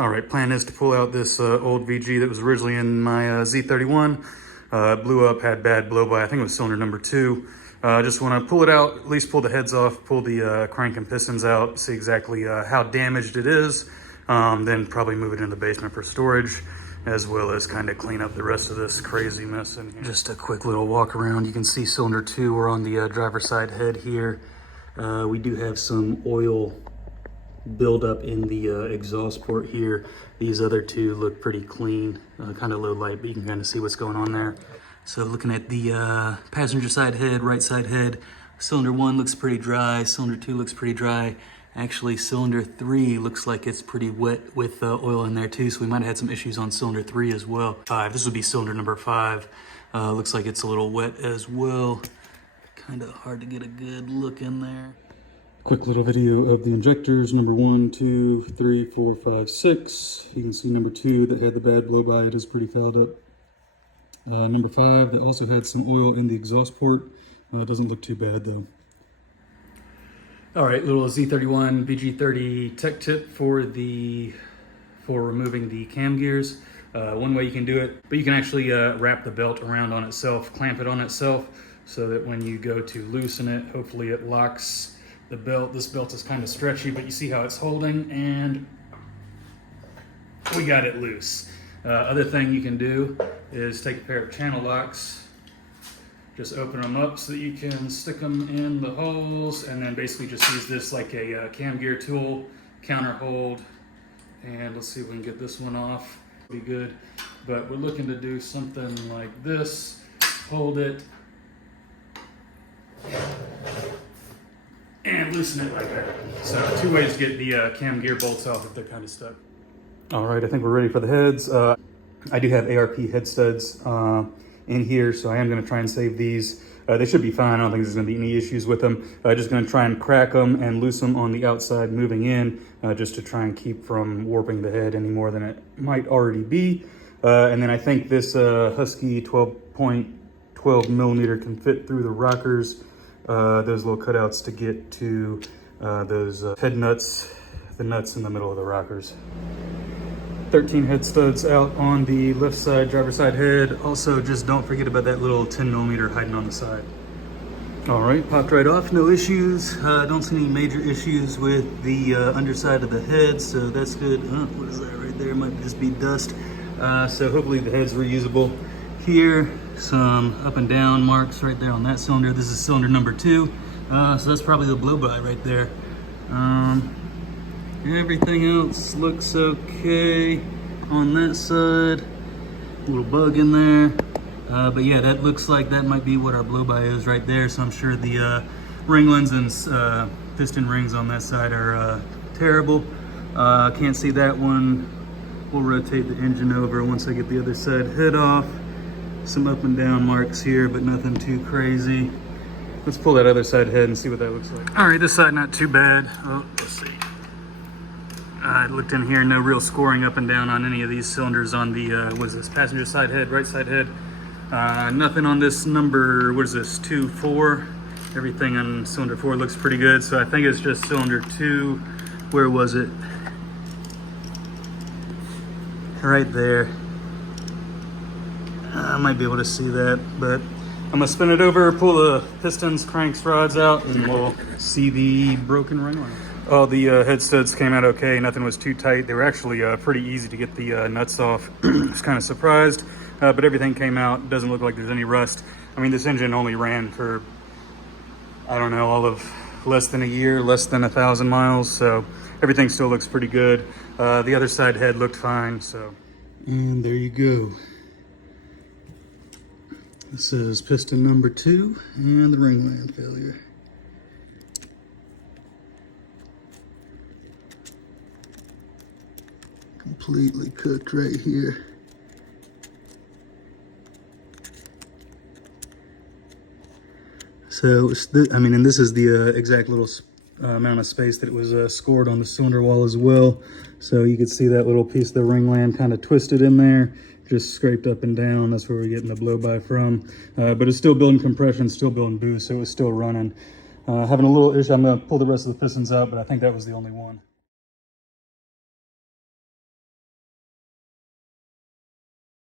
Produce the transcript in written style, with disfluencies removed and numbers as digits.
All right, plan is to pull out this old VG that was originally in my Z31. Blew up, had bad blow by, I think it was cylinder number 2. Just want to pull it out, at least pull the heads off, pull the crank and pistons out, see exactly how damaged it is. Then probably move it into the basement for storage, as well as kind of clean up the rest of this crazy mess in here. Just a quick little walk around. You can see cylinder 2, we're on the driver's side head here. We do have some oil buildup in the exhaust port here. These other two look pretty clean, kind of low light, but you can kind of see what's going on there. So looking at the passenger side head, right side head, cylinder 1 looks pretty dry, cylinder 2 looks pretty dry. Actually, cylinder 3 looks like it's pretty wet with oil in there too, so we might have had some issues on cylinder 3 as well. This would be cylinder number 5. Looks like it's a little wet as well. Kind of hard to get a good look in there. Quick little video of the injectors, number 1, 2, 3, 4, 5, 6. You can see number 2 that had the bad blow by, it is pretty fouled up. Number 5 that also had some oil in the exhaust port. Doesn't look too bad though. All right, little Z31 VG30 tech tip for removing the cam gears. One way you can do it, but you can actually wrap the belt around on itself, clamp it on itself, so that when you go to loosen it, hopefully it locks the belt. This belt is kind of stretchy, but you see how it's holding, and we got it loose. Other thing you can do is take a pair of channel locks, just open them up so that you can stick them in the holes, and then basically just use this like a cam gear tool, counter hold, and let's see if we can get this one off. Be good, but we're looking to do something like this. Hold it and loosen it like that. So 2 ways to get the cam gear bolts off if they're kind of stuck. All right, I think we're ready for the heads. I do have ARP head studs in here, so I am going to try and save these. They should be fine. I don't think there's going to be any issues with them. Just going to try and crack them and loosen them on the outside moving in, just to try and keep from warping the head any more than it might already be. And then I think this Husky 12.12 millimeter can fit through the rockers. Those little cutouts to get to those head nuts, the nuts in the middle of the rockers. 13 head studs out on the left side, driver's side head. Also, just don't forget about that little 10 millimeter hiding on the side. All right, popped right off, no issues. Don't see any major issues with the underside of the head, so that's good. What is that right there? Might just be dust. So hopefully the head's reusable. Here, some up and down marks right there on that cylinder. This is cylinder number 2, so that's probably the blow by right there. Everything else looks okay on that side. A little bug in there. But yeah, that looks like that might be what our blow by is right there. So I'm sure the ringlands and piston rings on that side are terrible. Can't see that one. We'll rotate the engine over once I get the other side head off. Some up and down marks here, but nothing too crazy. Let's pull that other side head and see what that looks like. All right, this side not too bad. Oh, let's see. I looked in here, no real scoring up and down on any of these cylinders on the, what is this, passenger side head, right side head. Nothing on this number, what is this, 2, 4. Everything on cylinder 4 looks pretty good, so I think it's just cylinder 2. Where was it? Right there. I might be able to see that, but I'm gonna spin it over, pull the pistons, cranks, rods out, and we'll see the broken ringline. All the head studs came out okay. Nothing was too tight. They were actually pretty easy to get the nuts off. I was kind of surprised, but everything came out. Doesn't look like there's any rust. I mean, this engine only ran for, I don't know, all of less than a year, less than 1,000 miles. So everything still looks pretty good. The other side head looked fine. So, and there you go. This is piston number 2 and the ringland failure. Completely cooked right here. So, and this is the exact little amount of space that it was scored on the cylinder wall as well. So you could see that little piece of the ringland kind of twisted in there, just scraped up and down. That's where we're getting the blow by from. But it's still building compression, still building boost, so it was still running. Having a little issue. I'm gonna pull the rest of the pistons out, but I think that was the only one.